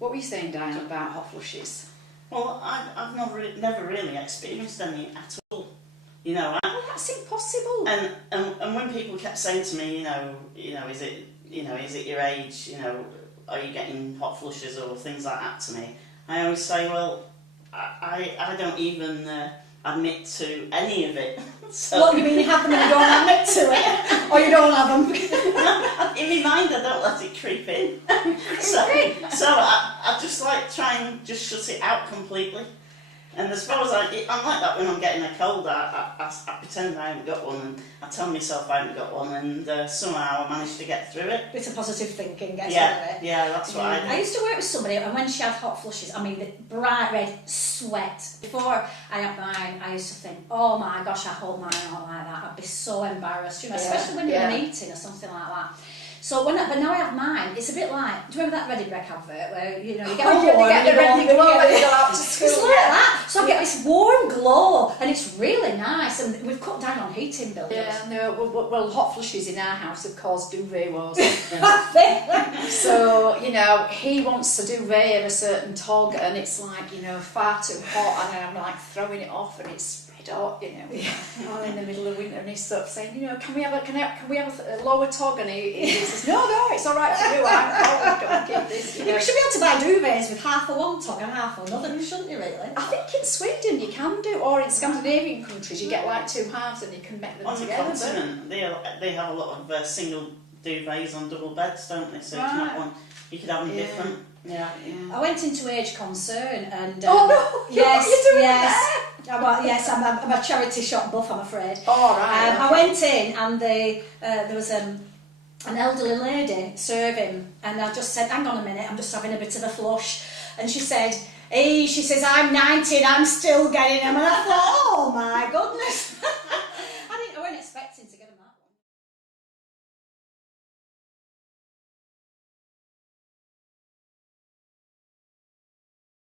What were you saying, Diane, about hot flushes? Well, I've never really experienced any at all. You know, Well, that's impossible. and when people kept saying to me, is it your age? You know, are you getting hot flushes or things like that to me? I always say, well, I don't even admit to any of it. So, what, you mean you have them and you don't admit to it? Or you don't have them? in my mind, I don't let it creep in. so I just like try and just shut it out completely. And as far as I'm like that when I'm getting a cold, I pretend I haven't got one, and I tell myself I haven't got one, and somehow I manage to get through it. Bit of positive thinking gets rid of it. Yeah, that's what I do. I used to work with somebody, and when she had hot flushes, I mean, the bright red sweat. Before I had mine, I used to think, oh my gosh, I hope mine aren't like that. I'd be so embarrassed, especially when you're in a meeting or something like that. So but now I have mine, it's a bit like, do you remember that Ready Brek advert where you get the ready glow when you go out to school? It's like that. So I get this warm glow, and it's really nice. And we've cut down on heating bills. Yeah, no. Well, hot flushes in our house have caused duvet wars. So he wants a duvet of a certain tog, and it's like far too hot, and I'm like throwing it off, and it's hot, I'm in the middle of winter, and he's sort of saying, can we have a lower tog? And he says, no, it's all right for you. I'm cold. Can I keep this? You should be able to buy duvets with half of one tog and half of another, shouldn't you? Really? I think in Sweden you can do, or in Scandinavian countries you get like two halves and you can make them on together. On the continent, they have a lot of single duvets on double beds, don't they? So if you want one, you could have them different. Yeah. I went into Age Concern and oh no! Yes, what are you doing yes. I'm a charity shop buff, I'm afraid. Oh right. I went in and there was an elderly lady serving, and I just said, "Hang on a minute, I'm just having a bit of a flush," and she said, "Hey," she says, "I'm 90 and I'm still getting them," and I thought, "Oh my goodness."